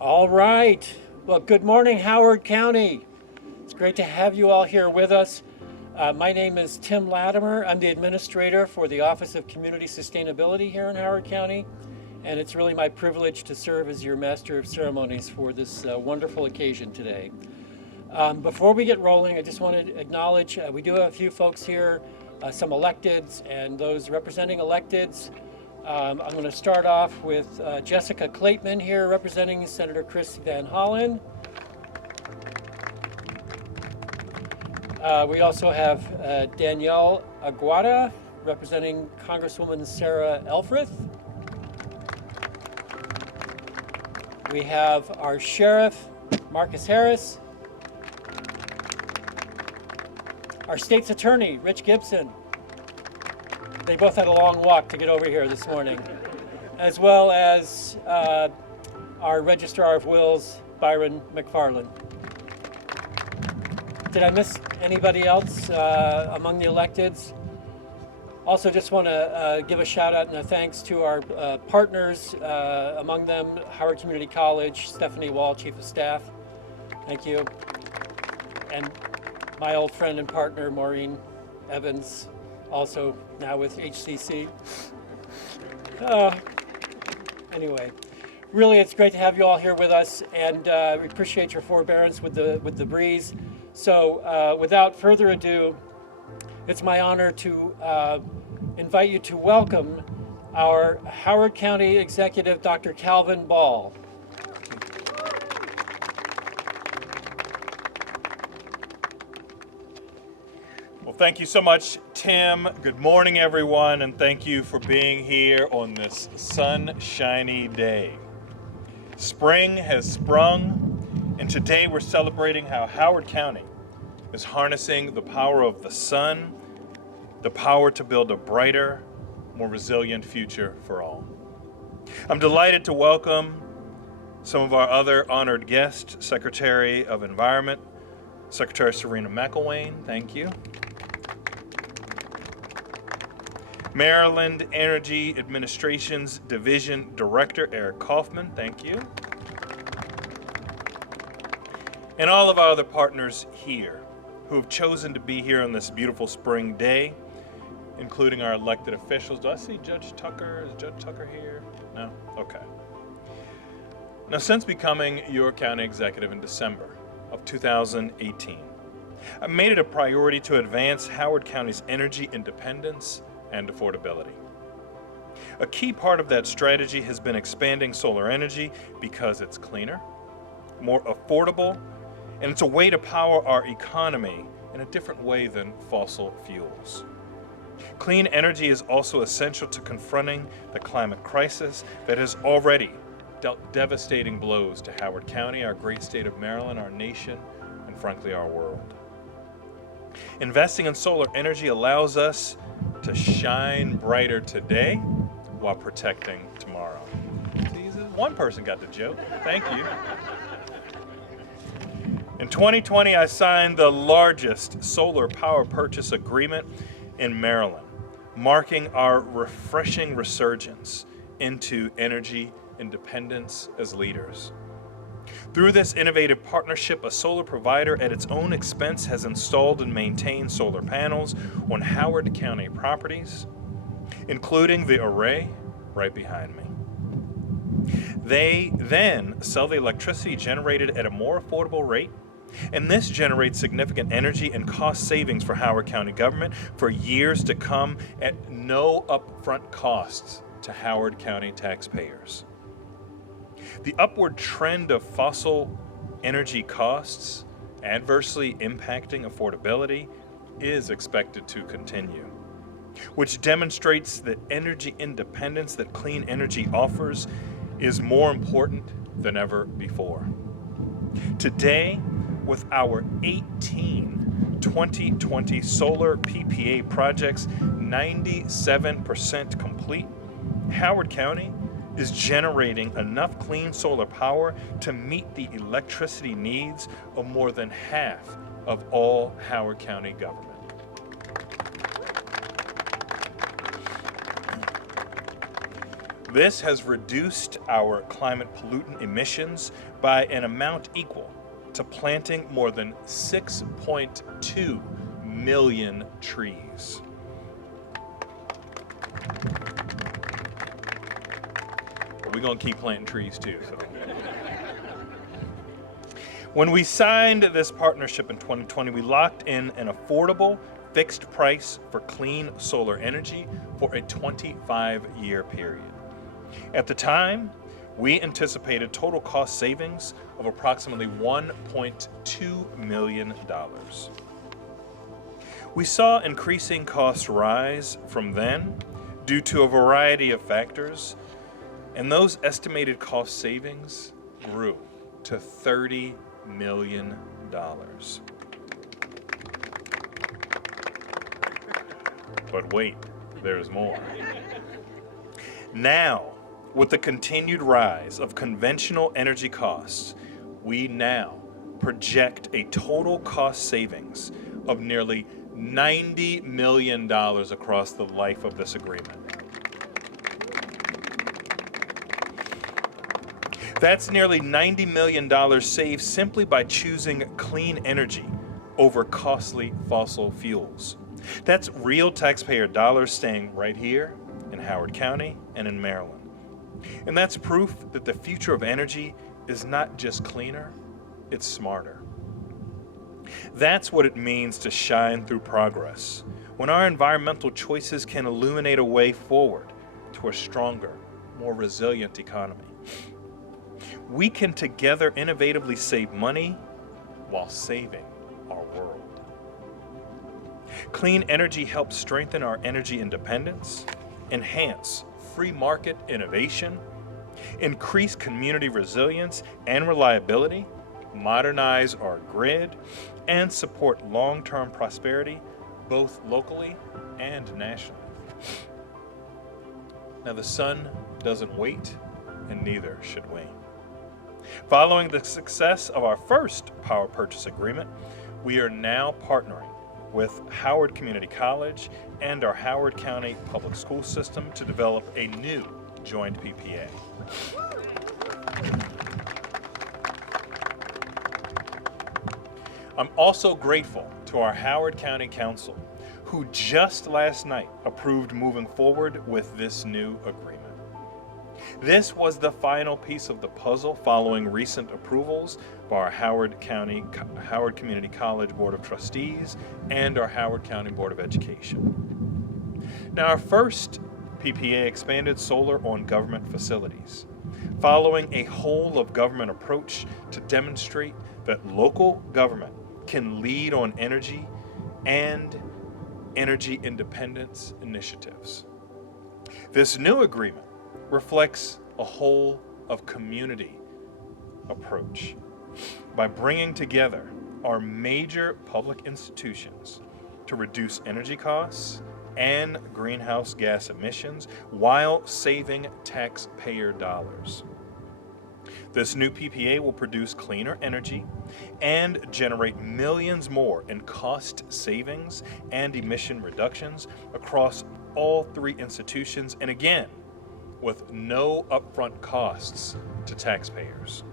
All right. Well, good morning, Howard County. It's great to have you all here with us. My name is Tim Latimer. I'm the administrator for the Office of Community Sustainability here in Howard County, and it's really my privilege to serve as your Master of Ceremonies for this wonderful occasion today. Before we get rolling, I just want to acknowledge we do have a few folks here, some electeds and those representing electeds. I'm going to start off with Jessica Clateman here representing Senator Chris Van Hollen. We also have Danielle Aguada representing Congresswoman Sarah Elfreth. We have our Sheriff Marcus Harris. Our state's attorney, Rich Gibson. They both had a long walk to get over here this morning. As well as our Registrar of Wills, Byron McFarland. Did I miss anybody else among the electeds? Also just want to give a shout out and a thanks to our partners, among them Howard Community College, Stephanie Wall, Chief of Staff. Thank you. And my old friend and partner, Maureen Evans, also now with HCC. Anyway, really it's great to have you all here with us, and we appreciate your forbearance with the breeze. So without further ado, it's my honor to invite you to welcome our Howard County Executive, Dr. Calvin Ball. Well, thank you so much, Tim. Good morning, everyone, and thank you for being here on this sunshiny day. Spring has sprung, and today we're celebrating how Howard County is harnessing the power of the sun, the power to build a brighter, more resilient future for all. I'm delighted to welcome some of our other honored guests, Secretary of Environment, Secretary Serena McElwain, thank you. Maryland Energy Administration's Division Director, Eric Kaufman, thank you. And all of our other partners here who have chosen to be here on this beautiful spring day, including our elected officials. Do I see Judge Tucker? Is Judge Tucker here? No? Okay. Now, since becoming your county executive in December of 2018, I've made it a priority to advance Howard County's energy independence and affordability. A key part of that strategy has been expanding solar energy because it's cleaner, more affordable, and it's a way to power our economy in a different way than fossil fuels. Clean energy is also essential to confronting the climate crisis that has already dealt devastating blows to Howard County, our great state of Maryland, our nation, and frankly, our world. Investing in solar energy allows us to shine brighter today while protecting tomorrow. See, one person got the joke. Thank you. In 2020, I signed the largest solar power purchase agreement in Maryland, marking our refreshing resurgence into energy independence as leaders. Through this innovative partnership, a solar provider at its own expense has installed and maintained solar panels on Howard County properties, including the array right behind me. They then sell the electricity generated at a more affordable rate, and this generates significant energy and cost savings for Howard County government for years to come at no upfront costs to Howard County taxpayers. The upward trend of fossil energy costs adversely impacting affordability is expected to continue, which demonstrates that energy independence that clean energy offers is more important than ever before. Today, with our 18 2020 solar PPA projects 97% complete, Howard County is generating enough clean solar power to meet the electricity needs of more than half of all Howard County government. This has reduced our climate pollutant emissions by an amount equal to planting more than 6.2 million trees. But we're going to keep planting trees too. So. When we signed this partnership in 2020, we locked in an affordable fixed price for clean solar energy for a 25-year period. At the time, we anticipated total cost savings of approximately $1.2 million. We saw increasing costs rise from then due to a variety of factors, and those estimated cost savings grew to $30 million. But wait, there's more. Now, with the continued rise of conventional energy costs, we now project a total cost savings of nearly $90 million across the life of this agreement. That's nearly $90 million saved simply by choosing clean energy over costly fossil fuels. That's real taxpayer dollars staying right here in Howard County and in Maryland. And that's proof that the future of energy is not just cleaner, it's smarter. That's what it means to shine through progress, when our environmental choices can illuminate a way forward to a stronger, more resilient economy. We can together innovatively save money while saving our world. Clean energy helps strengthen our energy independence, enhance free market innovation, increase community resilience and reliability, modernize our grid, and support long-term prosperity, both locally and nationally. Now, the sun doesn't wait, and neither should we. Following the success of our first power purchase agreement, we are now partnering with Howard Community College and our Howard County Public School System to develop a new joint PPA. I'm also grateful to our Howard County Council, who just last night approved moving forward with this new agreement. This was the final piece of the puzzle following recent approvals by our Howard Community College Board of Trustees and our Howard County Board of Education. Now, our first PPA expanded solar on government facilities, following a whole of government approach to demonstrate that local government can lead on energy and energy independence initiatives. This new agreement reflects a whole of community approach by bringing together our major public institutions to reduce energy costs and greenhouse gas emissions while saving taxpayer dollars. This new PPA will produce cleaner energy and generate millions more in cost savings and emission reductions across all three institutions, and again, with no upfront costs to taxpayers.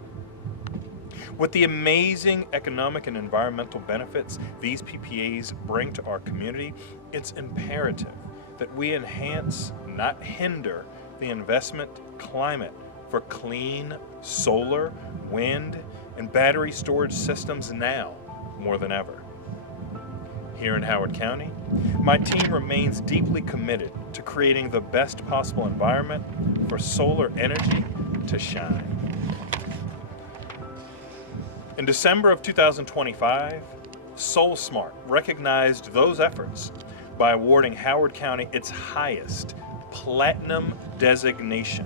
With the amazing economic and environmental benefits these PPAs bring to our community, it's imperative that we enhance, not hinder, the investment climate for clean solar, wind, and battery storage systems now more than ever. Here in Howard County, my team remains deeply committed to creating the best possible environment for solar energy to shine. In December of 2025, SolSmart recognized those efforts by awarding Howard County its highest platinum designation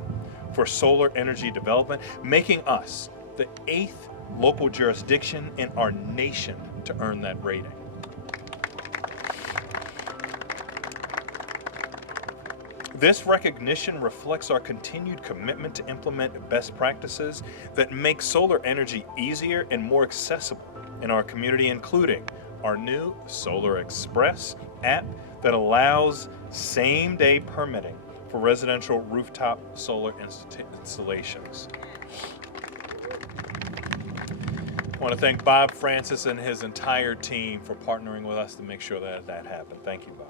for solar energy development, making us the 8th local jurisdiction in our nation to earn that rating. This recognition reflects our continued commitment to implement best practices that make solar energy easier and more accessible in our community, including our new Solar Express app that allows same-day permitting for residential rooftop solar installations. I want to thank Bob Francis and his entire team for partnering with us to make sure that that happened. Thank you, Bob.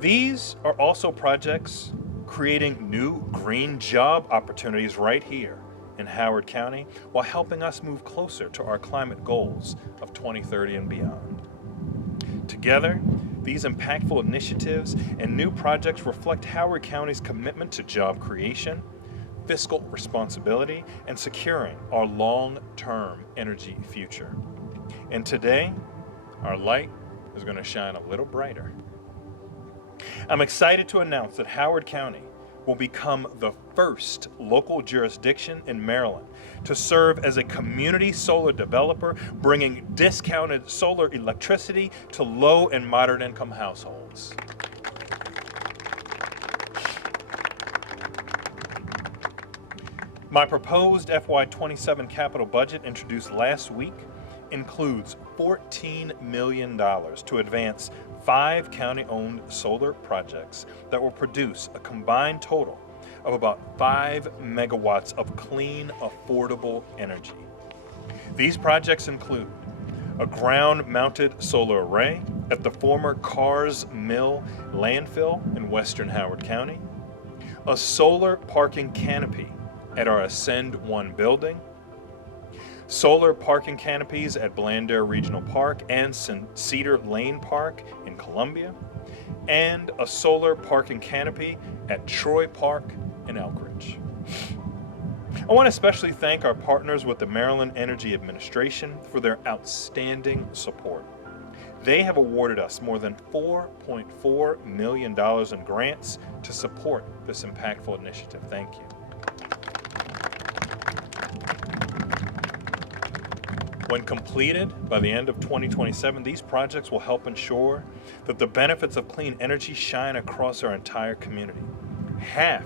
These are also projects creating new green job opportunities right here in Howard County while helping us move closer to our climate goals of 2030 and beyond. Together, these impactful initiatives and new projects reflect Howard County's commitment to job creation, fiscal responsibility, and securing our long-term energy future. And today, our light is going to shine a little brighter. I'm excited to announce that Howard County will become the first local jurisdiction in Maryland to serve as a community solar developer, bringing discounted solar electricity to low and moderate income households. My proposed FY27 capital budget introduced last week includes $14 million to advance 5 county-owned solar projects that will produce a combined total of about 5 megawatts of clean, affordable energy. These projects include a ground-mounted solar array at the former Carrs Mill landfill in western Howard County, a solar parking canopy at our Ascend 1 building, solar parking canopies at Blandare Regional Park and Cedar Lane Park in Columbia, and a solar parking canopy at Troy Park in Elkridge. I want to especially thank our partners with the Maryland Energy Administration for their outstanding support. They have awarded us more than $4.4 million in grants to support this impactful initiative. Thank you. When completed by the end of 2027, these projects will help ensure that the benefits of clean energy shine across our entire community. Half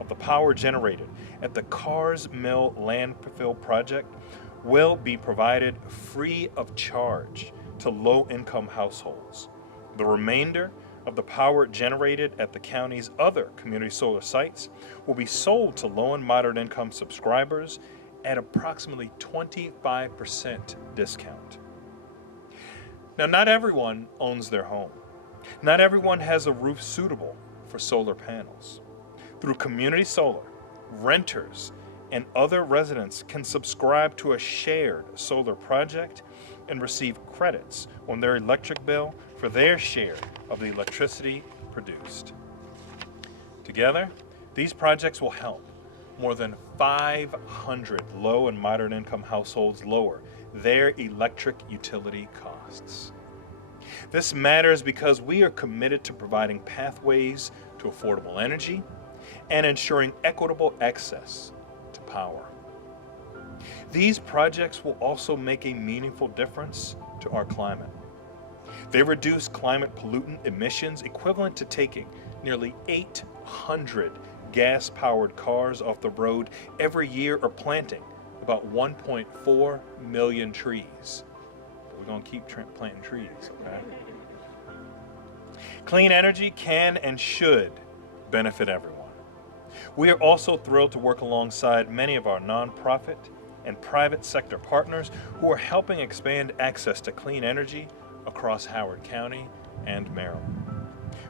of the power generated at the Carrs Mill landfill project will be provided free of charge to low-income households. The remainder of the power generated at the county's other community solar sites will be sold to low and moderate income subscribers at approximately 25% discount. Now, not everyone owns their home. Not everyone has a roof suitable for solar panels. Through community solar, renters and other residents can subscribe to a shared solar project and receive credits on their electric bill for their share of the electricity produced. Together, these projects will help more than 500 low and moderate income households lower their electric utility costs. This matters because we are committed to providing pathways to affordable energy and ensuring equitable access to power. These projects will also make a meaningful difference to our climate. They reduce climate pollutant emissions equivalent to taking nearly 800 gas-powered cars off the road every year or planting about 1.4 million trees. We're going to keep planting trees, okay? Clean energy can and should benefit everyone. We are also thrilled to work alongside many of our nonprofit and private sector partners who are helping expand access to clean energy across Howard County and Maryland.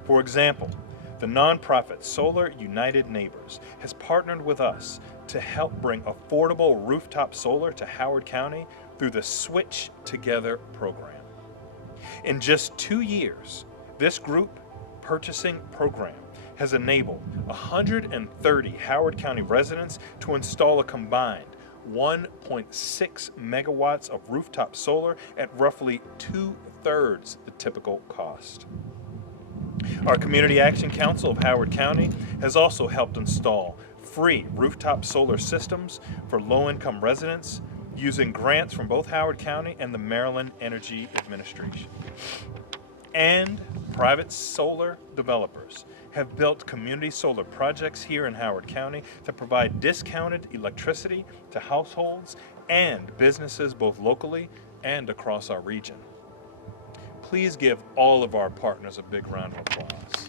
For example, the nonprofit Solar United Neighbors has partnered with us to help bring affordable rooftop solar to Howard County through the Switch Together program. In just 2 years, this group purchasing program has enabled 130 Howard County residents to install a combined 1.6 megawatts of rooftop solar at roughly 2/3 the typical cost. Our Community Action Council of Howard County has also helped install free rooftop solar systems for low-income residents using grants from both Howard County and the Maryland Energy Administration. And private solar developers have built community solar projects here in Howard County that provide discounted electricity to households and businesses both locally and across our region. Please give all of our partners a big round of applause.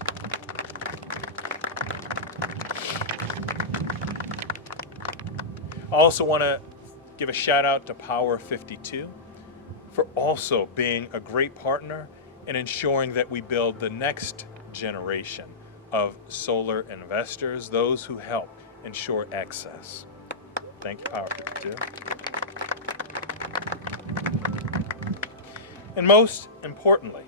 I also want to give a shout out to Power 52 for also being a great partner in ensuring that we build the next generation of solar investors, those who help ensure access. Thank you, Power 52. And most importantly,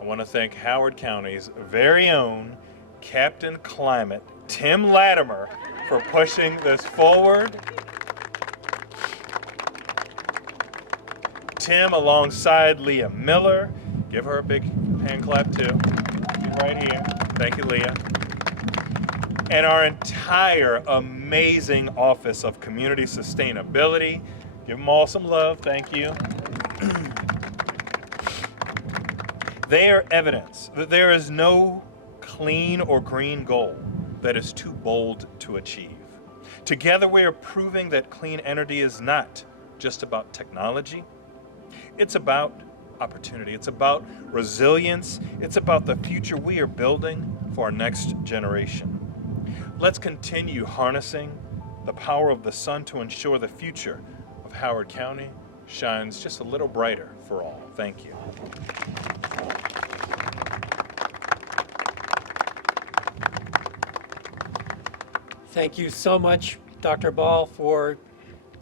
I want to thank Howard County's very own Captain Climate, Tim Latimer, for pushing this forward. Tim, alongside Leah Miller, give her a big hand clap too. She's right here. Thank you, Leah. And our entire amazing Office of Community Sustainability. Give them all some love. Thank you. They are evidence that there is no clean or green goal that is too bold to achieve. Together, we are proving that clean energy is not just about technology. It's about opportunity. It's about resilience. It's about the future we are building for our next generation. Let's continue harnessing the power of the sun to ensure the future of Howard County shines just a little brighter for all. Thank you. Thank you so much, Dr. Ball, for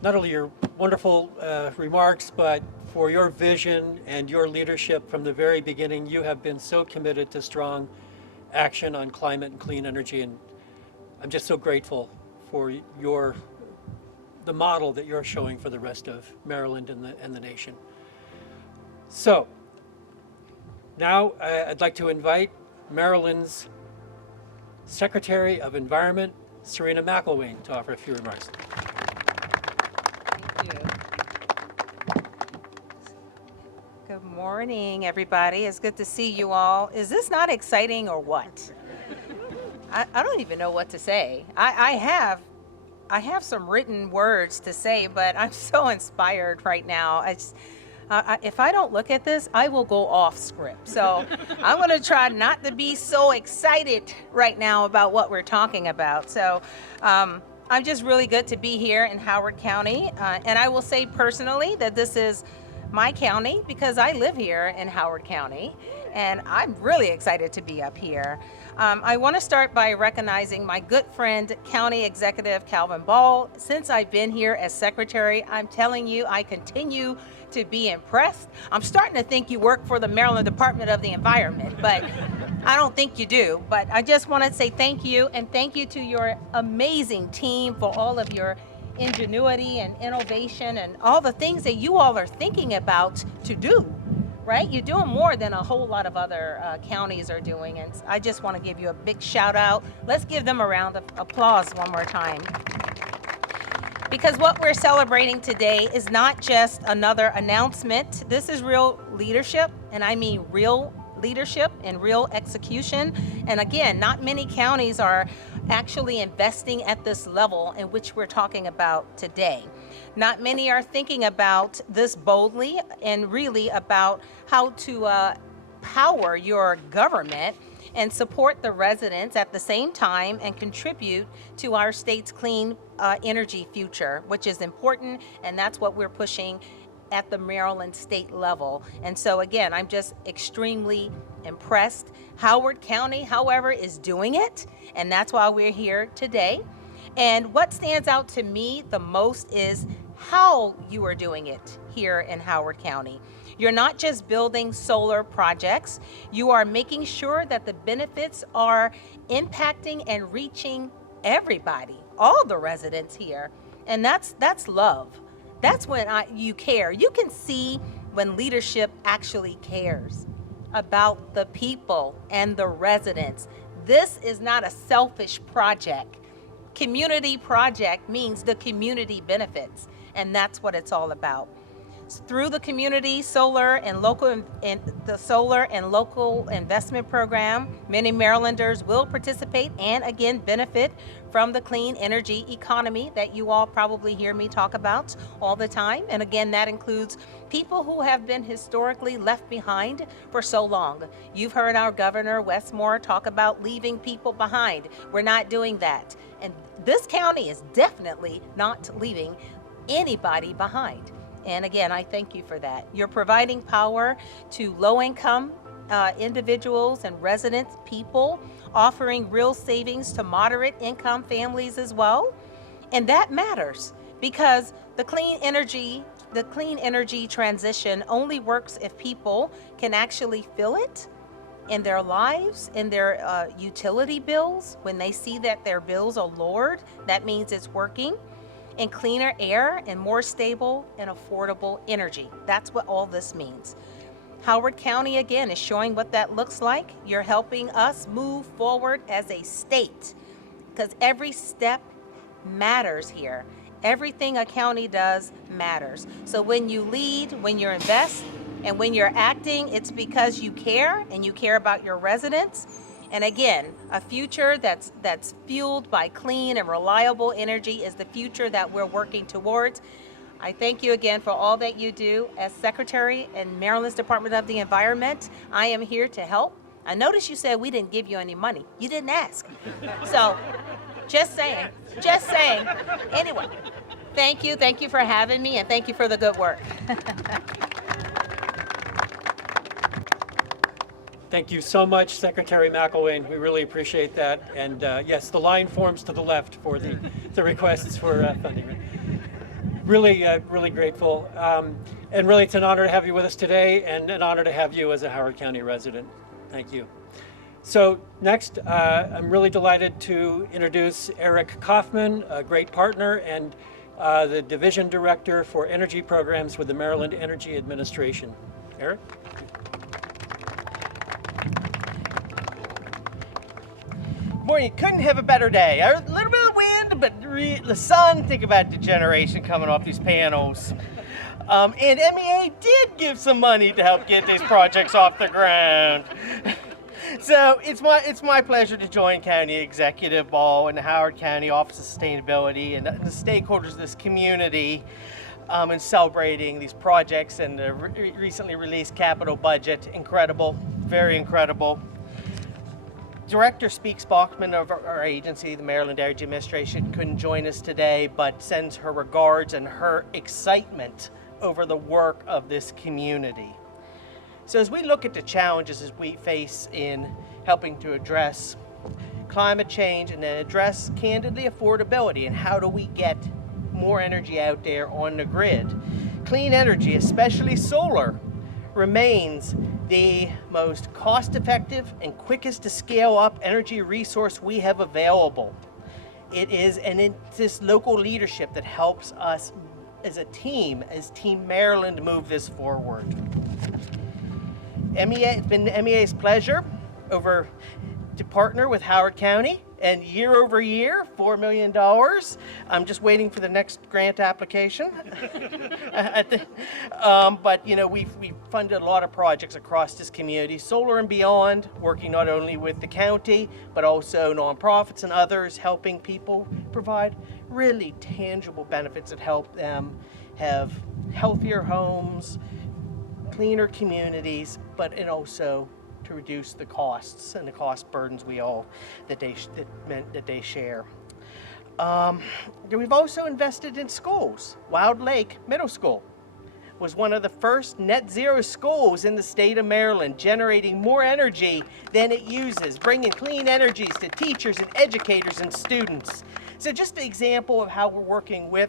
not only your wonderful remarks, but for your vision and your leadership from the very beginning. You have been so committed to strong action on climate and clean energy, and I'm just so grateful for the model that you're showing for the rest of Maryland and the nation. So now I'd like to invite Maryland's Secretary of Environment, Serena McElwain, to offer a few remarks. Thank you. Good morning, everybody. It's good to see you all. Is this not exciting or what? I don't even know what to say. I have some written words to say, but I'm so inspired right now. If I don't look at this, I will go off script. So I'm going to try not to be so excited right now about what we're talking about. So I'm just really good to be here in Howard County. And I will say personally that this is my county because I live here in Howard County. And I'm really excited to be up here. I want to start by recognizing my good friend, County Executive Calvin Ball. Since I've been here as secretary, I'm telling you, I continue to be impressed. I'm starting to think you work for the Maryland Department of the Environment, but I don't think you do. But I just want to say thank you, and thank you to your amazing team for all of your ingenuity and innovation and all the things that you all are thinking about to do. Right? You're doing more than a whole lot of other counties are doing, and I just want to give you a big shout out. Let's give them a round of applause one more time. Because what we're celebrating today is not just another announcement. This is real leadership, and I mean real leadership and real execution. And again, not many counties are actually investing at this level in which we're talking about today. Not many are thinking about this boldly and really about how to power your government and support the residents at the same time and contribute to our state's clean energy future, which is important, and that's what we're pushing at the Maryland state level. And so again, I'm just extremely impressed. Howard County, however, is doing it, and that's why we're here today. And what stands out to me the most is how you are doing it here in Howard County. You're not just building solar projects, you are making sure that the benefits are impacting and reaching everybody, all the residents here. And that's love. That's when you care. You can see when leadership actually cares about the people and the residents. This is not a selfish project. Community project means the community benefits, and that's what it's all about. Through the community solar and local investment program, many Marylanders will participate and again benefit from the clean energy economy that you all probably hear me talk about all the time. And again, that includes people who have been historically left behind for so long. You've heard our governor, Wes Moore, talk about leaving people behind. We're not doing that. And this county is definitely not leaving anybody behind. And again, I thank you for that. You're providing power to low-income individuals and residents, people, offering real savings to moderate income families as well. And that matters because the clean energy transition only works if people can actually feel it in their lives, in their utility bills. When they see that their bills are lowered, that means it's working. And cleaner air and more stable and affordable energy. That's what all this means. Howard County, again, is showing what that looks like. You're helping us move forward as a state because every step matters here. Everything a county does matters. So when you lead, when you invest, and when you're acting, it's because you care and you care about your residents. And again, a future that's fueled by clean and reliable energy is the future that we're working towards. I thank you again for all that you do. As Secretary in Maryland's Department of the Environment, I am here to help. I noticed you said we didn't give you any money. You didn't ask. So, just saying. Anyway, thank you for having me, and thank you for the good work. Thank you so much, Secretary McElwain. We really appreciate that. And yes, the line forms to the left for the requests for funding. Really grateful. And really, it's an honor to have you with us today and an honor to have you as a Howard County resident. Thank you. So next, I'm really delighted to introduce Eric Kaufman, a great partner and the Division Director for Energy Programs with the Maryland Energy Administration. Eric? Morning, couldn't have a better day. A little bit of wind, but the sun, think about the generation coming off these panels. And MEA did give some money to help get these projects off the ground. So it's my pleasure to join County Executive Ball and the Howard County Office of Sustainability and the stakeholders of this community in celebrating these projects and the recently released capital budget. Incredible, very incredible. Director Speak Spokesman of our agency, the Maryland Energy Administration, couldn't join us today, but sends her regards and her excitement over the work of this community. So as we look at the challenges as we face in helping to address climate change and then address candidly affordability and how do we get more energy out there on the grid, clean energy, especially solar, remains the most cost-effective and quickest to scale up energy resource we have available. It is this local leadership that helps us as a team, as Team Maryland, move this forward. It's been MEA's pleasure to partner with Howard County, and year over year, $4 million. I'm just waiting for the next grant application. But you know, we've funded a lot of projects across this community, solar and beyond, working not only with the county, but also nonprofits and others, helping people provide really tangible benefits that help them have healthier homes, cleaner communities, and also to reduce the costs and the cost burdens that they share. We've also invested in schools. Wild Lake Middle School was one of the first net zero schools in the state of Maryland, generating more energy than it uses, bringing clean energies to teachers and educators and students. So just an example of how we're working with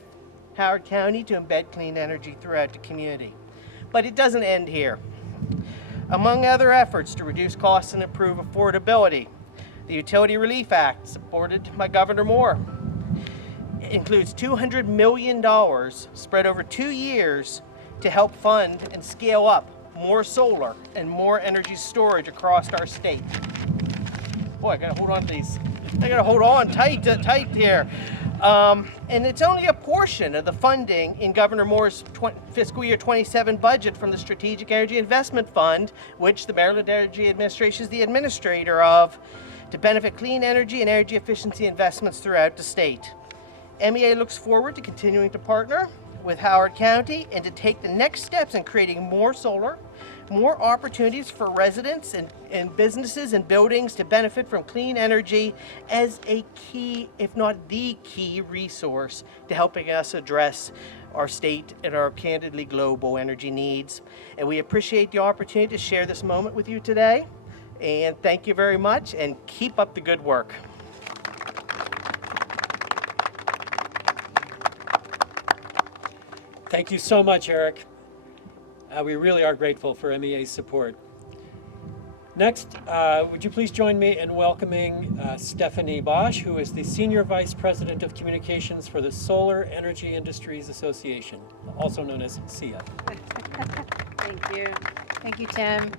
Howard County to embed clean energy throughout the community. But it doesn't end here. Among other efforts to reduce costs and improve affordability, the Utility Relief Act, supported by Governor Moore, includes $200 million spread over 2 years to help fund and scale up more solar and more energy storage across our state. Boy, I gotta hold on to these. I gotta hold on tight here. And it's only a portion of the funding in Governor Moore's fiscal year 27 budget from the Strategic Energy Investment Fund, which the Maryland Energy Administration is the administrator of, to benefit clean energy and energy efficiency investments throughout the state. MEA looks forward to continuing to partner with Howard County and to take the next steps in creating more solar, more opportunities for residents and businesses and buildings to benefit from clean energy as a key, if not the key resource to helping us address our state and our candidly global energy needs. And we appreciate the opportunity to share this moment with you today. And thank you very much, and keep up the good work. Thank you so much, Eric. We really are grateful for MEA's support. Next, would you please join me in welcoming Stephanie Bosch, who is the Senior Vice President of Communications for the Solar Energy Industries Association, also known as SEIA. Thank you. Thank you, Tim.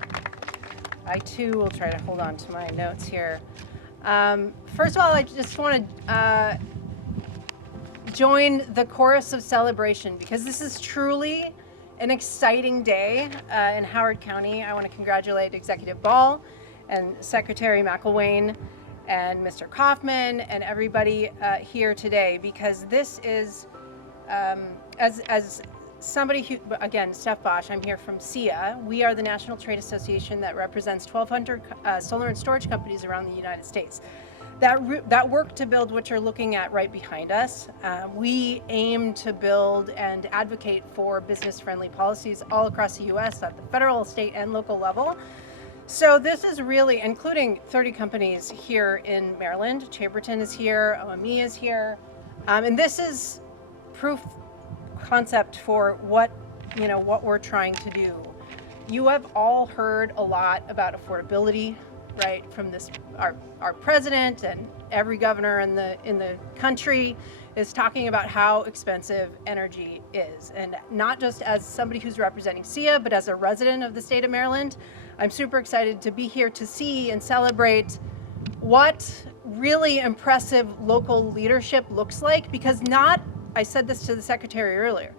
I too will try to hold on to my notes here. First of all, I just want to join the chorus of celebration because this is truly an exciting day in Howard County. I want to congratulate Executive Ball and Secretary McElwain and Mr. Kaufman and everybody here today, because this is, as somebody who, again, Steph Bosch, I'm here from SEIA. We are the National Trade Association that represents 1,200 solar and storage companies around the United States. That work to build what you're looking at right behind us, we aim to build and advocate for business-friendly policies all across the U.S. at the federal, state, and local level. So this is really, including 30 companies here in Maryland. Chamberton is here, OME is here, and this is proof concept for what we're trying to do. You have all heard a lot about affordability, right, from our president, and every governor in the country is talking about how expensive energy is. And not just as somebody who's representing SEIA, but as a resident of the state of Maryland, I'm super excited to be here to see and celebrate what really impressive local leadership looks like, because I said this to the secretary earlier,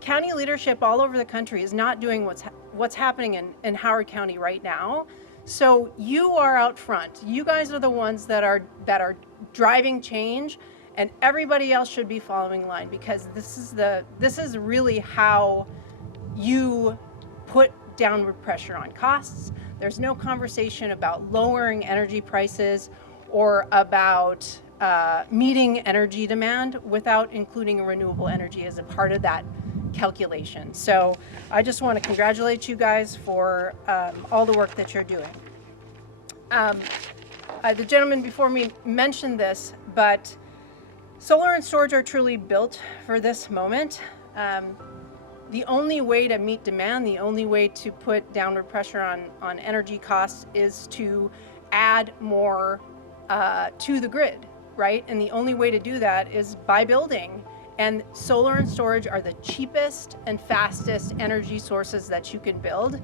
county leadership all over the country is not doing what's happening in Howard County right now. So you are out front. You guys are the ones that are driving change, and everybody else should be following line, because this is really how you put downward pressure on costs. There's no conversation about lowering energy prices or about meeting energy demand without including renewable energy as a part of that calculation. So I just want to congratulate you guys for all the work that you're doing. The gentleman before me mentioned this, but solar and storage are truly built for this moment. The only way to meet demand, the only way to put downward pressure on energy costs is to add more to the grid, right? And the only way to do that is by building. And solar and storage are the cheapest and fastest energy sources that you can build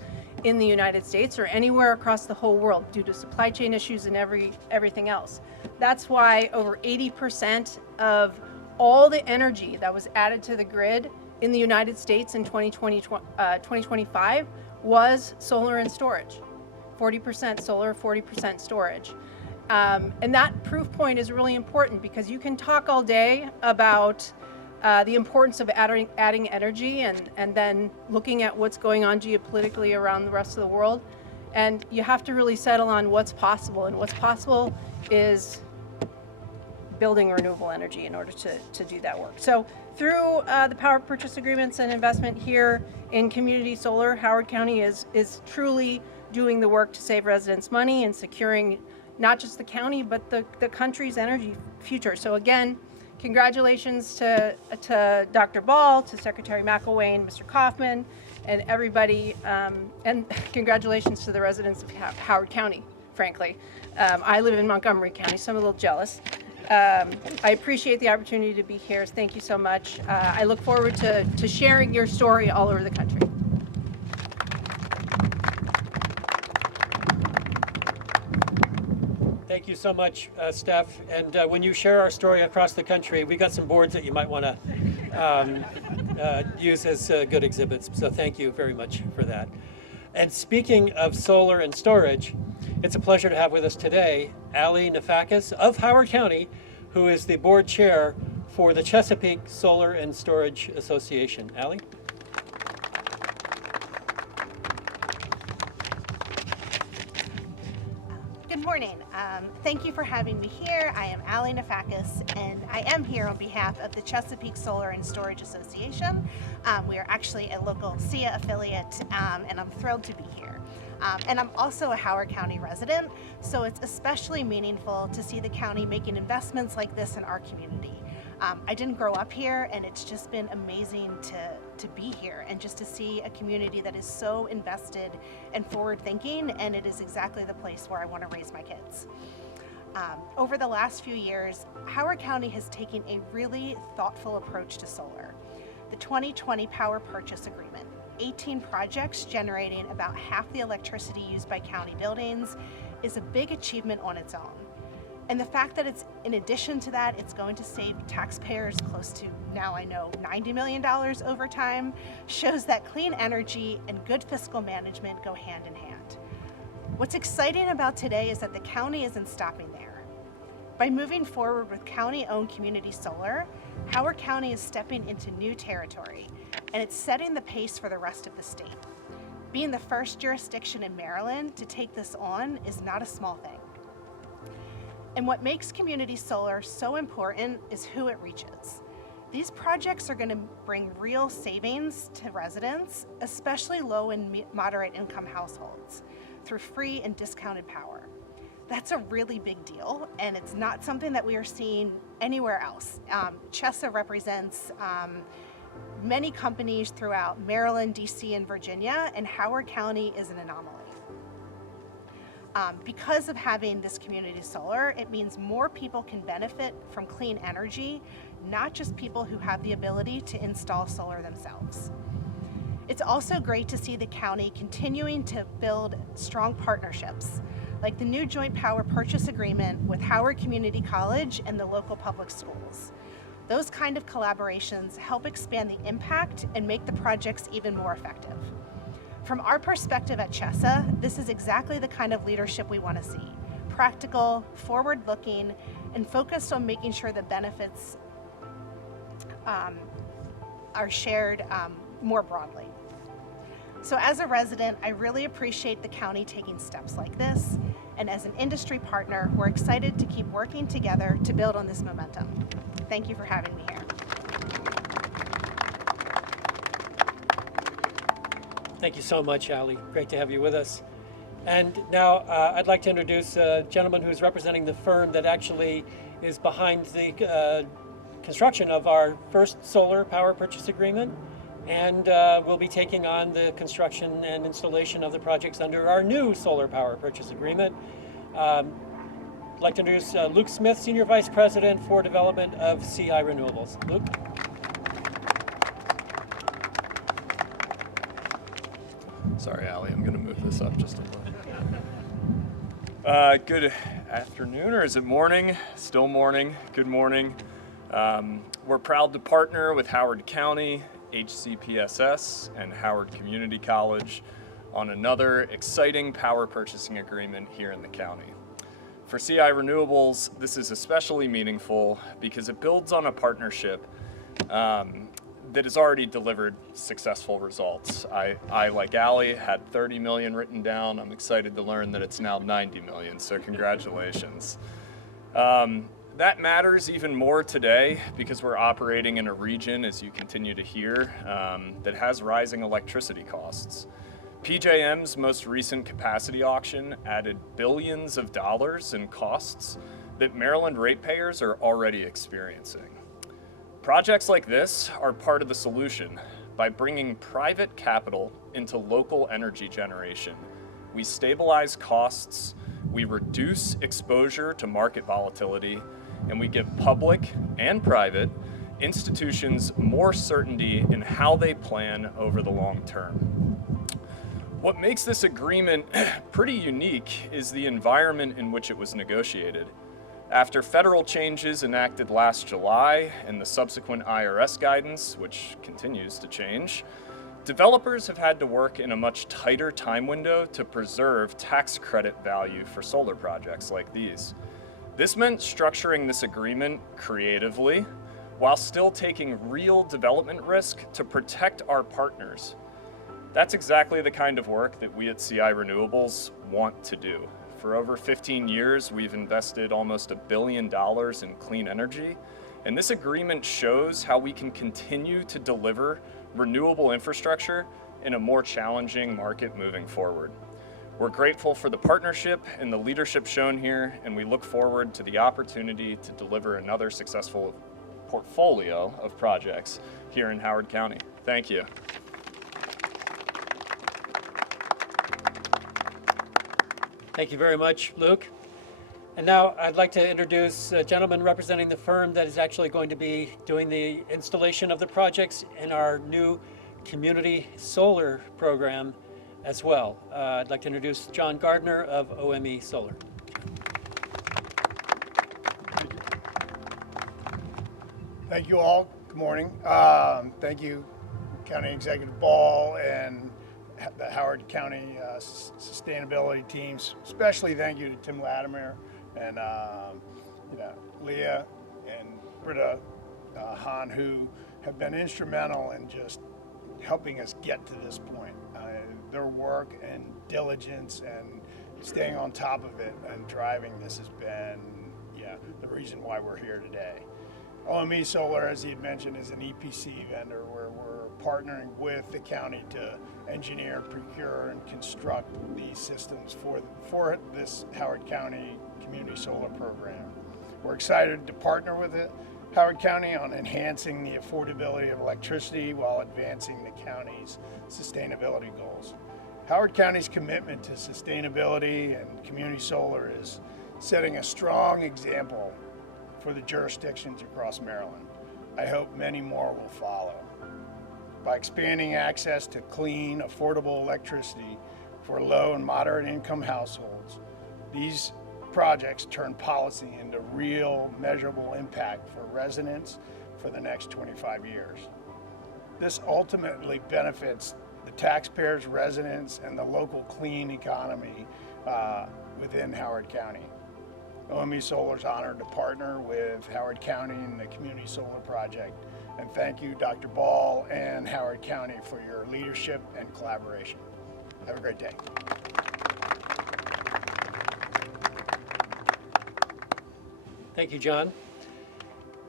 in the United States or anywhere across the whole world due to supply chain issues and everything else. That's why over 80% of all the energy that was added to the grid in the United States in 2025 was solar and storage. 40% solar, 40% storage. And that proof point is really important, because you can talk all day about the importance of adding energy and then looking at what's going on geopolitically around the rest of the world. And you have to really settle on what's possible. And what's possible is building renewable energy in order to do that work. So through the power purchase agreements and investment here in community solar, Howard County is truly doing the work to save residents money and securing not just the county, but the country's energy future. So again, congratulations to Dr. Ball, to Secretary McElwain, Mr. Kaufman, and everybody, and congratulations to the residents of Howard County, frankly. I live in Montgomery County, so I'm a little jealous. I appreciate the opportunity to be here. Thank you so much. I look forward to sharing your story all over the country. Thank you so much, Steph. And when you share our story across the country, we got some boards that you might want to use as good exhibits. So thank you very much for that. And speaking of solar and storage, it's a pleasure to have with us today Ali Nafakis of Howard County, who is the board chair for the Chesapeake Solar and Storage Association. Ali? morning. Thank you for having me here. I am Allie Nafakis, and I am here on behalf of the Chesapeake Solar and Storage Association. We are actually a local SEIA affiliate, and I'm thrilled to be here. And I'm also a Howard County resident, so it's especially meaningful to see the county making investments like this in our community. I didn't grow up here, and it's just been amazing to be here and just to see a community that is so invested and forward-thinking, and it is exactly the place where I want to raise my kids. Over the last few years, Howard County has taken a really thoughtful approach to solar. The 2020 Power Purchase Agreement, 18 projects generating about half the electricity used by county buildings, is a big achievement on its own. And the fact that it's, in addition to that, it's going to save taxpayers close to, now I know, $90 million over time, shows that clean energy and good fiscal management go hand in hand. What's exciting about today is that the county isn't stopping there. By moving forward with county-owned community solar, Howard County is stepping into new territory, and it's setting the pace for the rest of the state. Being the first jurisdiction in Maryland to take this on is not a small thing. And what makes community solar so important is who it reaches. These projects are going to bring real savings to residents, especially low and moderate income households, through free and discounted power. That's a really big deal, and it's not something that we are seeing anywhere else. CHESA represents many companies throughout Maryland, DC, and Virginia, and Howard County is an anomaly. Because of having this community solar, it means more people can benefit from clean energy, not just people who have the ability to install solar themselves. It's also great to see the county continuing to build strong partnerships, like the new joint power purchase agreement with Howard Community College and the local public schools. Those kind of collaborations help expand the impact and make the projects even more effective. From our perspective at CHESA, this is exactly the kind of leadership we want to see. Practical, forward-looking, and focused on making sure the benefits are shared more broadly. So as a resident, I really appreciate the county taking steps like this. And as an industry partner, we're excited to keep working together to build on this momentum. Thank you for having me here. Thank you so much, Allie. Great to have you with us. And now I'd like to introduce a gentleman who's representing the firm that actually is behind the construction of our first solar power purchase agreement, and will be taking on the construction and installation of the projects under our new solar power purchase agreement. I'd like to introduce Luke Smith, Senior Vice President for Development of CI Renewables. Luke? Sorry, Allie, I'm going to move this up just a little. Good afternoon, or is it morning? Still morning. Good morning. We're proud to partner with Howard County, HCPSS, and Howard Community College on another exciting power purchasing agreement here in the county. For CI Renewables, this is especially meaningful because it builds on a partnership that has already delivered successful results. I, like Allie, had 30 million written down. I'm excited to learn that it's now 90 million, so congratulations. That matters even more today because we're operating in a region, as you continue to hear, that has rising electricity costs. PJM's most recent capacity auction added billions of dollars in costs that Maryland ratepayers are already experiencing. Projects like this are part of the solution. By bringing private capital into local energy generation, we stabilize costs, we reduce exposure to market volatility, and we give public and private institutions more certainty in how they plan over the long term. What makes this agreement pretty unique is the environment in which it was negotiated. After federal changes enacted last July and the subsequent IRS guidance, which continues to change, developers have had to work in a much tighter time window to preserve tax credit value for solar projects like these. This meant structuring this agreement creatively while still taking real development risk to protect our partners. That's exactly the kind of work that we at CI Renewables want to do For over 15 years, we've invested almost $1 billion in clean energy, and this agreement shows how we can continue to deliver renewable infrastructure in a more challenging market moving forward. We're grateful for the partnership and the leadership shown here, and we look forward to the opportunity to deliver another successful portfolio of projects here in Howard County. Thank you. Thank you very much, Luke. And now I'd like to introduce a gentleman representing the firm that is actually going to be doing the installation of the projects in our new community solar program as well. I'd like to introduce John Gardner of OME Solar. Thank you all. Good morning. Thank you, County Executive Ball and the Howard County sustainability teams. Especially thank you to Tim Latimer and Leah and Britta Hahn, who have been instrumental in just helping us get to this point. Their work and diligence and staying on top of it and driving this has been the reason why we're here today. OME Solar, as he had mentioned, is an EPC vendor where we're partnering with the county to engineer, procure, and construct these systems for this Howard County Community Solar Program. We're excited to partner with Howard County on enhancing the affordability of electricity while advancing the county's sustainability goals. Howard County's commitment to sustainability and community solar is setting a strong example for the jurisdictions across Maryland. I hope many more will follow. By expanding access to clean, affordable electricity for low and moderate income households, these projects turn policy into real, measurable impact for residents for the next 25 years. This ultimately benefits the taxpayers, residents, and the local clean economy within Howard County. OME Solar is honored to partner with Howard County in the Community Solar Project. And thank you, Dr. Ball and Howard County, for your leadership and collaboration. Have a great day. Thank you, John.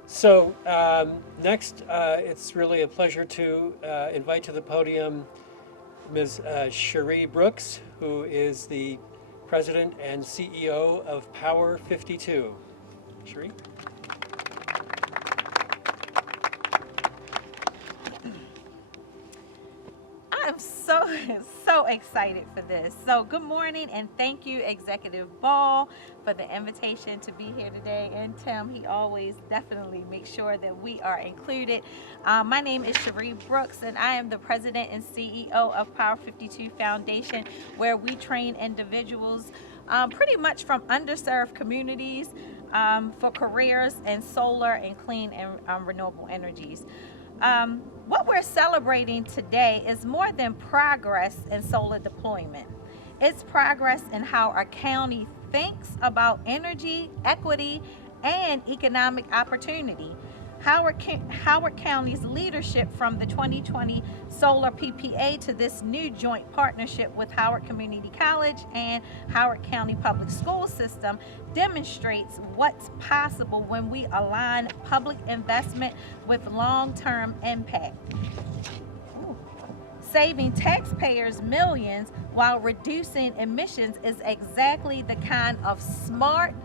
So next, it's really a pleasure to invite to the podium Ms. Cherie Brooks, who is the President and CEO of Power 52. Cherie? I'm so excited for this. So good morning and thank you, Executive Ball, for the invitation to be here today. And Tim, he always definitely makes sure that we are included. My name is Cherie Brooks and I am the President and CEO of Power 52 Foundation, where we train individuals pretty much from underserved communities for careers in solar and clean and renewable energies. What we're celebrating today is more than progress in solar deployment. It's progress in how our county thinks about energy, equity, and economic opportunity. Howard County's leadership from the 2020 solar PPA to this new joint partnership with Howard Community College and Howard County Public School System demonstrates what's possible when we align public investment with long-term impact. Saving taxpayers millions while reducing emissions is exactly the kind of smart,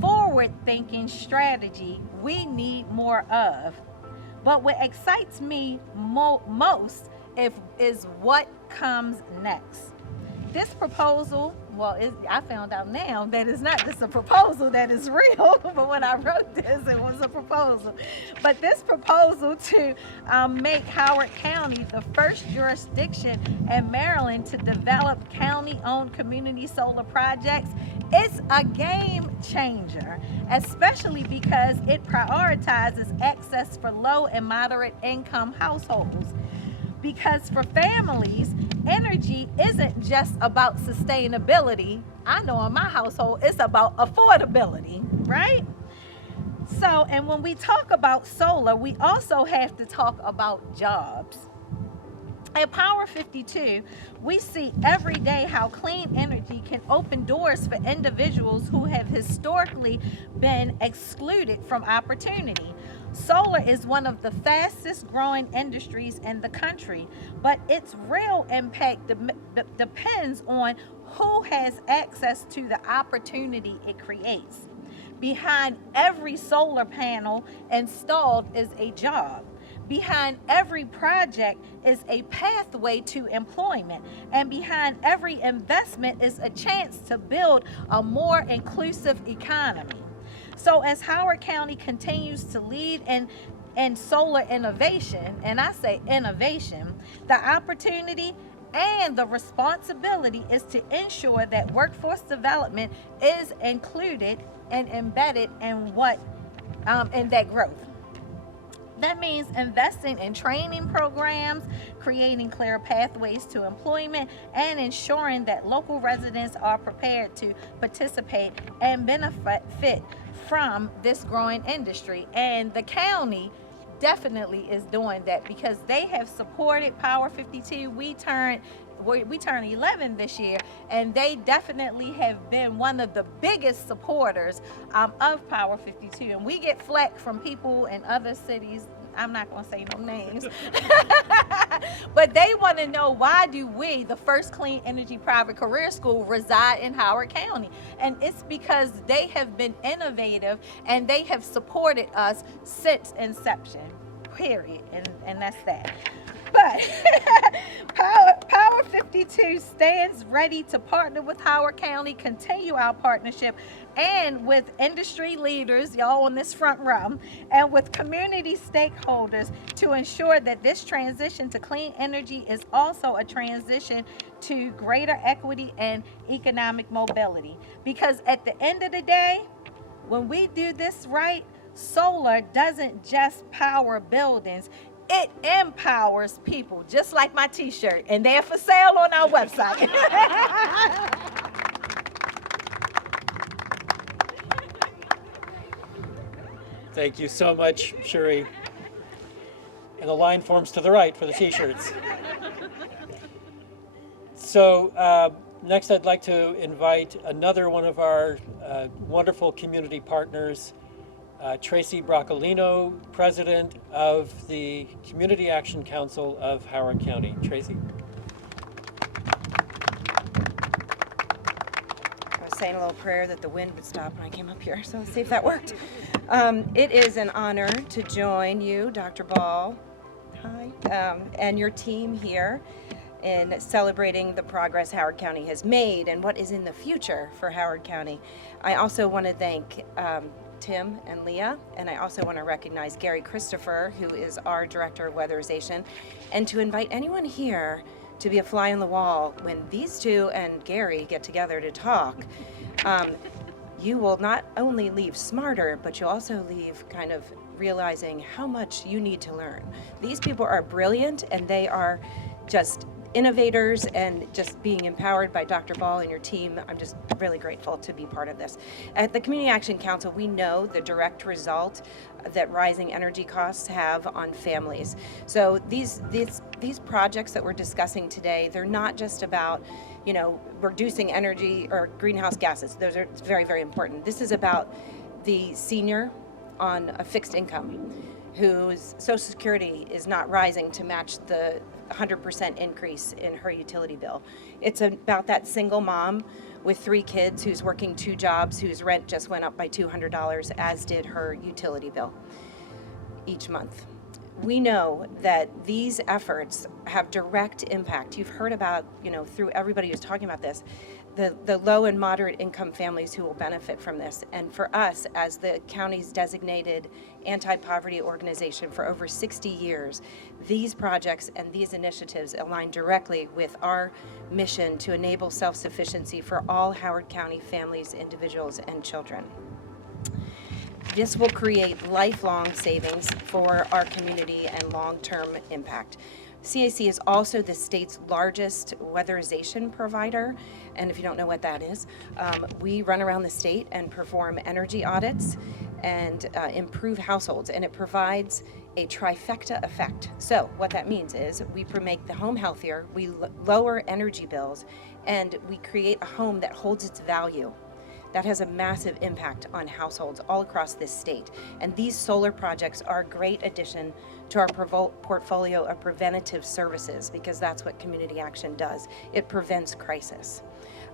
forward-thinking strategy we need more of. But what excites me most is what comes next. This proposal, I found out now that it's not just a proposal that is real, but when I wrote this, it was a proposal. But this proposal to make Howard County the first jurisdiction in Maryland to develop county-owned community solar projects, it's a game changer, especially because it prioritizes access for low and moderate income households. Because for families, energy isn't just about sustainability. I know in my household, it's about affordability, right? So, and when we talk about solar, we also have to talk about jobs. At Power 52, we see every day how clean energy can open doors for individuals who have historically been excluded from opportunity. Solar is one of the fastest growing industries in the country, but its real impact depends on who has access to the opportunity it creates. Behind every solar panel installed is a job. Behind every project is a pathway to employment, and behind every investment is a chance to build a more inclusive economy. So as Howard County continues to lead in solar innovation, and I say innovation, the opportunity and the responsibility is to ensure that workforce development is included and embedded in in that growth. That means investing in training programs, creating clear pathways to employment, and ensuring that local residents are prepared to participate and benefit from this growing industry. And the county definitely is doing that because they have supported Power 52. We turn 11 this year, and they definitely have been one of the biggest supporters of Power 52. And we get flack from people in other cities. I'm not going to say no names, but they want to know, why do we, the first clean energy private career school, reside in Howard County? And it's because they have been innovative and they have supported us since inception, period. And that's that. But Power 52 stands ready to partner with Howard County, continue our partnership, and with industry leaders, y'all on this front row, and with community stakeholders to ensure that this transition to clean energy is also a transition to greater equity and economic mobility. Because at the end of the day, when we do this right, solar doesn't just power buildings, it empowers people, just like my t-shirt, and they're for sale on our website. Thank you so much, Shuri. And the line forms to the right for the t-shirts. So next I'd like to invite another one of our wonderful community partners, Tracy Broccolino, President of the Community Action Council of Howard County. Tracy. I was saying a little prayer that the wind would stop when I came up here, so let's see if that worked. It is an honor to join you, Dr. Ball, hi, and your team here in celebrating the progress Howard County has made and what is in the future for Howard County. I also want to thank Tim and Leah, and I also want to recognize Gary Christopher, who is our Director of Weatherization, and to invite anyone here to be a fly on the wall when these two and Gary get together to talk. You will not only leave smarter, but you'll also leave kind of realizing how much you need to learn. These people are brilliant, and they are just innovators, and just being empowered by Dr. Ball and your team. I'm just really grateful to be part of this. At the Community Action Council, we know the direct result that rising energy costs have on families. So these projects that we're discussing today, they're not just about, you know, reducing energy or greenhouse gases. Those are very, very important. This is about the senior on a fixed income whose Social Security is not rising to match the 100% increase in her utility bill. It's about that single mom with 3 kids who's working 2 jobs, whose rent just went up by $200, as did her utility bill each month. We know that these efforts have direct impact. You've heard about, you know, through everybody who's talking about this, the low and moderate income families who will benefit from this. And for us, as the county's designated anti-poverty organization for over 60 years, these projects and these initiatives align directly with our mission to enable self-sufficiency for all Howard County families, individuals, and children. This will create lifelong savings for our community and long-term impact. CAC is also the state's largest weatherization provider, and if you don't know what that is, we run around the state and perform energy audits and improve households, and it provides a trifecta effect. So what that means is we make the home healthier, we lower energy bills, and we create a home that holds its value. That has a massive impact on households all across this state. And these solar projects are a great addition to our portfolio of preventative services, because that's what community action does. It prevents crisis.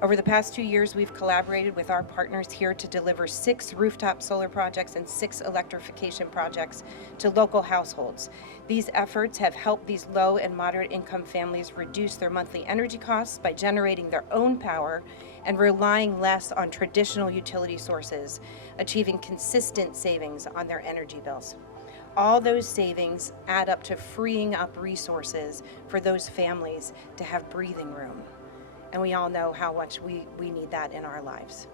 Over the past 2 years, we've collaborated with our partners here to deliver 6 rooftop solar projects and 6 electrification projects to local households. These efforts have helped these low and moderate income families reduce their monthly energy costs by generating their own power and relying less on traditional utility sources, achieving consistent savings on their energy bills. All those savings add up to freeing up resources for those families to have breathing room. And we all know how much we need that in our lives.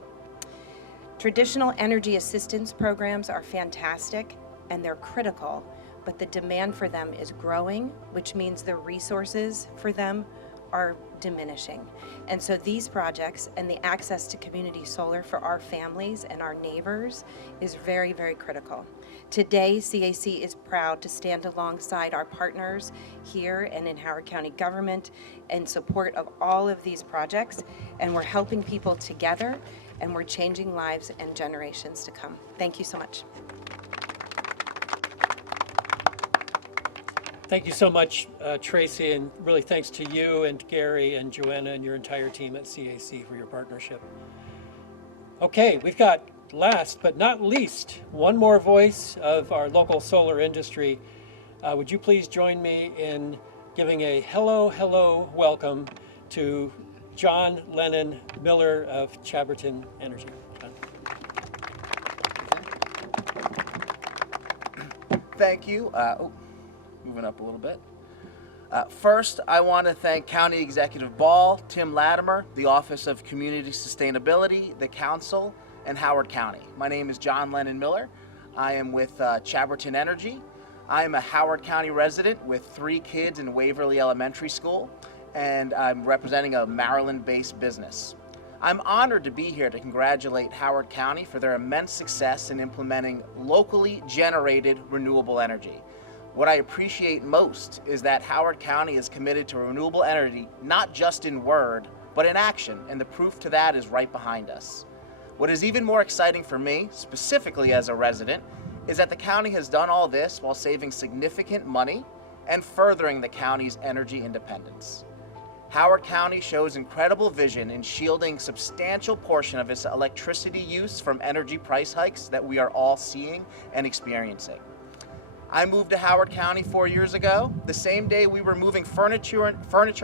Traditional energy assistance programs are fantastic and they're critical, but the demand for them is growing, which means the resources for them are diminishing. And so these projects and the access to community solar for our families and our neighbors is very, very critical. Today, CAC is proud to stand alongside our partners here and in Howard County government in support of all of these projects, and we're helping people together, and we're changing lives and generations to come. Thank you so much. Thank you so much, Tracy, and really thanks to you and Gary and Joanna and your entire team at CAC for your partnership. Okay, we've got, last but not least, one more voice of our local solar industry. Would you please join me in giving a hello welcome to John Lennon Miller of Chaberton Energy. John. Thank you. Moving up a little bit. First, I want to thank County Executive Ball, Tim Latimer, the Office of Community Sustainability, the Council, and Howard County. My name is John Lennon Miller. I am with Chaberton Energy. I am a Howard County resident with 3 kids in Waverly Elementary School, and I'm representing a Maryland-based business. I'm honored to be here to congratulate Howard County for their immense success in implementing locally generated renewable energy. What I appreciate most is that Howard County is committed to renewable energy, not just in word, but in action, and the proof to that is right behind us. What is even more exciting for me, specifically as a resident, is that the county has done all this while saving significant money and furthering the county's energy independence. Howard County shows incredible vision in shielding substantial portion of its electricity use from energy price hikes that we are all seeing and experiencing. I moved to Howard County 4 years ago. The same day we were moving furniture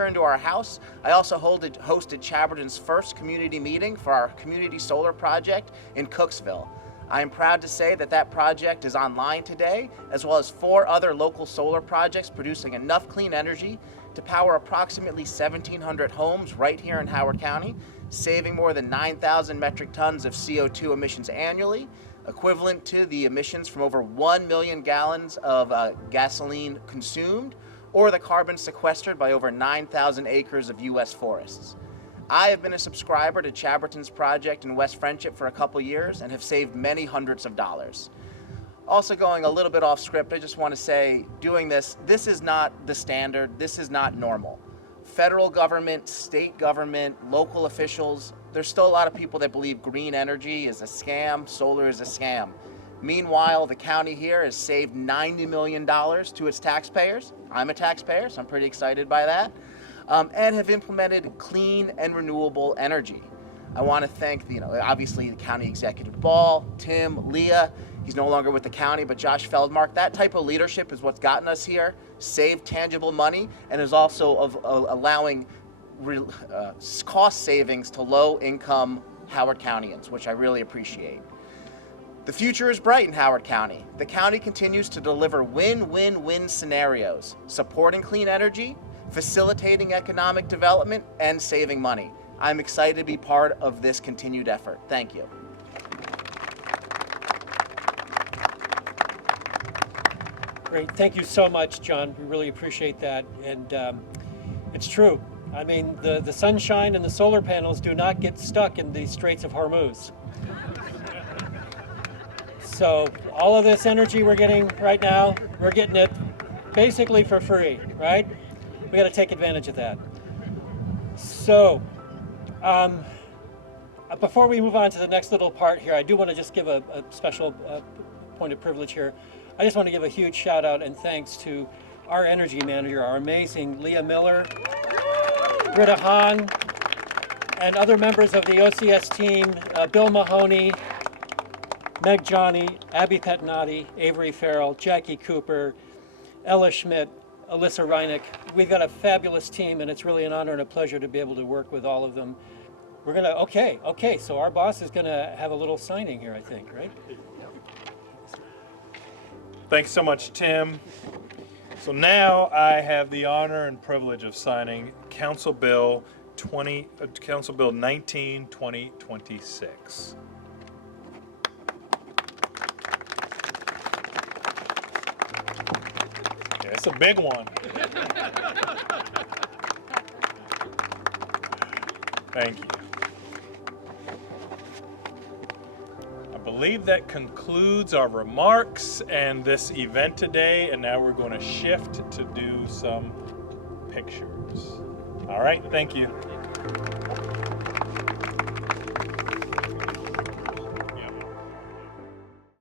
into our house, I also hosted Chaberton's first community meeting for our community solar project in Cooksville. I am proud to say that that project is online today, as well as 4 other local solar projects producing enough clean energy to power approximately 1,700 homes right here in Howard County, saving more than 9,000 metric tons of CO2 emissions annually, equivalent to the emissions from over 1 million gallons of gasoline consumed, or the carbon sequestered by over 9,000 acres of U.S. forests. I have been a subscriber to Chaberton's project in West Friendship for a couple years and have saved many hundreds of dollars. Also, going a little bit off script, I just want to say, doing this is not the standard, this is not normal. Federal government, state government, local officials, there's still a lot of people that believe green energy is a scam, solar is a scam. Meanwhile, the county here has saved $90 million to its taxpayers. I'm a taxpayer, so I'm pretty excited by that. And have implemented clean and renewable energy. I want to thank, obviously the County Executive Ball, Tim, Leah. He's no longer with the county, but Josh Feldmark. That type of leadership is what's gotten us here, saved tangible money, and is also allowing cost savings to low-income Howard Countyans, which I really appreciate. The future is bright in Howard County. The county continues to deliver win-win-win scenarios, supporting clean energy, facilitating economic development, and saving money. I'm excited to be part of this continued effort. Thank you. Great, thank you so much, John. We really appreciate that. And it's true. I mean, the sunshine and the solar panels do not get stuck in the Straits of Hormuz. So all of this energy we're getting right now, we're getting it basically for free, right? We got to take advantage of that. So, before we move on to the next little part here, I do want to just give a special point of privilege here. I just want to give a huge shout out and thanks to our energy manager, our amazing Leah Miller, Britta Hahn, and other members of the OCS team, Bill Mahoney, Meg Johnny, Abby Petnati, Avery Farrell, Jackie Cooper, Ella Schmidt, Alyssa Reineck. We've got a fabulous team, and it's really an honor and a pleasure to be able to work with all of them. We're gonna, okay, so our boss is gonna have a little signing here, I think, right? Thanks so much, Tim. So now I have the honor and privilege of signing Council Bill 19, 2026. Yeah, it's a big one. Thank you. I believe that concludes our remarks and this event today, and now we're going to shift to do some pictures. All right, thank you.